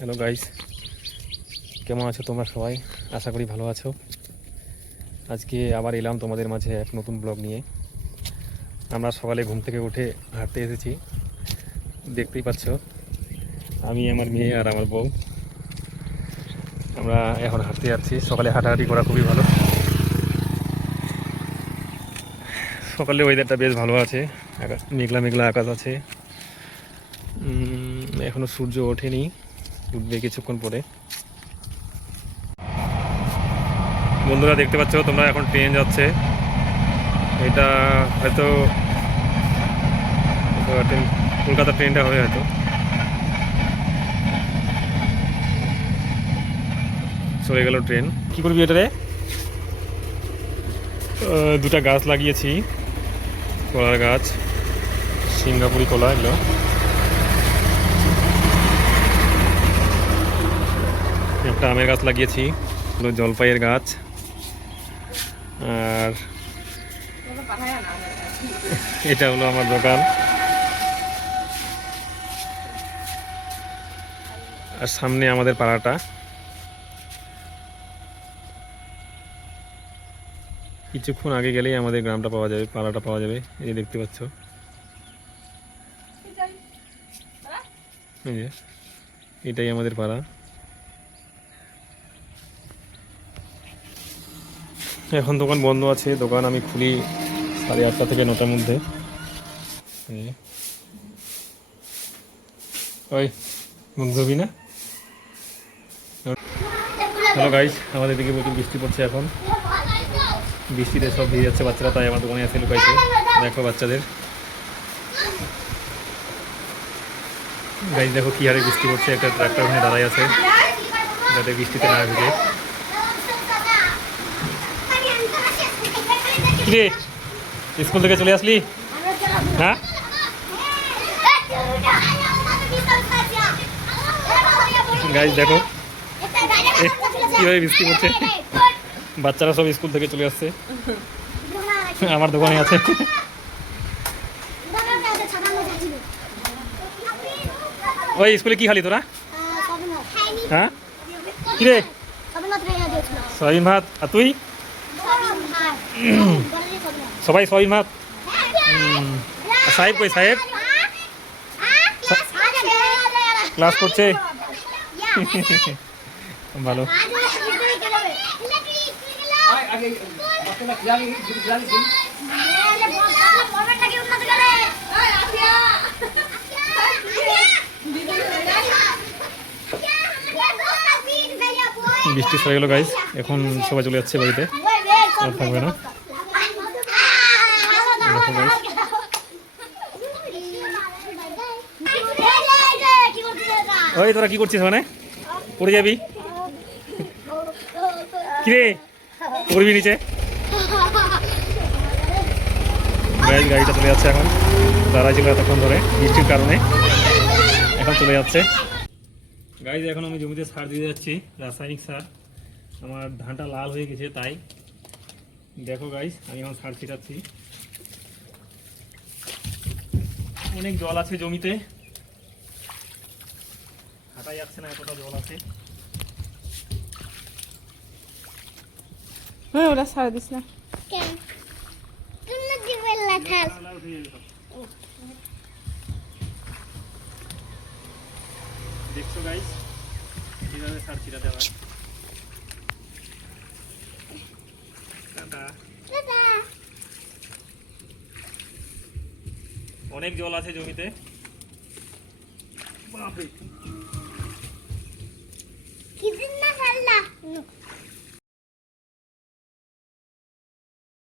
Hello guys, কেমন আছো তোমরা সবাই? আশা করি ভালো আছো। আজকে আবার এলাম তোমাদের মাঝে এক নতুন ব্লগ নিয়ে। আমরা সকালে ঘুম থেকে উঠে হাঁটতে এসেছি, দেখতেই পাচ্ছ। আমি, আমার মেয়ে আর আমার বউ, আমরা এখন হাঁটতে যাচ্ছি। সকালে হাঁটাহাঁটি করা খুবই ভালো। সকালে ওয়েদারটা বেশ ভালো আছে, মেঘলা মেঘলা আকাশ আছে। এখনও সূর্য ওঠেনি, উঠবে কিছুক্ষণ পরে। বন্ধুরা দেখতে পাচ্ছ তোমরা, এখন ট্রেন যাচ্ছে। এটা হয়তো কলকাতা ট্রেনটা হবে হয়তো। চলে গেল ট্রেন। কি করবি এটারে? দুটা গাছ লাগিয়েছি, কলার গাছ, সিঙ্গাপুরি কলা এগুলো। একটা আমের গাছ লাগিয়েছি, জলপাইয়ের গাছ। আর এটা হলো আমার দোকান। আর সামনে আমাদের পাড়াটা। কিছুক্ষণ আগে গেলেই আমাদের গ্রামটা পাওয়া যাবে, পাড়াটা পাওয়া যাবে। এই দেখতে পাচ্ছ, এই যে এটাই আমাদের পাড়া। এখন দোকান বন্ধ আছে, দোকান আমি খুলি 8:30 থেকে 9টার মধ্যে। ওই মুখ ধুবি না? হ্যালো গাইস, আমাদের দিকে প্রচুর বৃষ্টি পড়ছে এখন। বৃষ্টিতে সব ভিজে যাচ্ছে বাচ্চারা, তাই আমার দোকানে এসে লুকাইছে। দেখো বাচ্চাদের, গাইস দেখো কি হারে বৃষ্টি পড়ছে। একটা ট্রাক্টর ওখানে দাঁড়াই আছে যাতে বৃষ্টিতে না ভিজে। কিরে, স্কুল থেকে চলে আসলি? হ্যাঁ, গাইস দেখো কিভাবে বৃষ্টি পড়ছে। বাচ্চারা সব স্কুল থেকে চলে আসছে, আমার দোকানে আছে। ওই স্কুলে কি খালি তোরা? হ্যাঁ, কিরে? সয়াবিন ভাত। আর তুই? সবাই সয়াবিন ভাত। সাহেব কই? সাহেব ক্লাস করছে। ভালো। বৃষ্টি সরে গেল গাইস, এখন সবাই চলে যাচ্ছে বাড়িতে, আর থাকবে না। দেখো গাইস, ওই তোরা কি করছিস? মানে পড়ে যাবি? কিরে পড়বি নিচে? গাড়িটা চলে যাচ্ছে এখন, দাঁড়াই ছিল এতক্ষণ ধরে বৃষ্টির কারণে, এখন চলে যাচ্ছে। গাইজ এখন আমি জমিতে সার দিয়ে যাচ্ছি, রাসায়নিক সার। আমার ধানটা লাল হয়ে গেছে, তাই দেখো গাইজ আমি এখন সার ছিটাচ্ছি। অনেক জল আছে জমিতে, হাঁটা যাচ্ছে না, এতটা জল আছে। ওরা সার দিস না। দেখছো গাইজ কিভাবে সার ছিটাতে হয়। অনেক জল আছে জমিতে, বাপরে।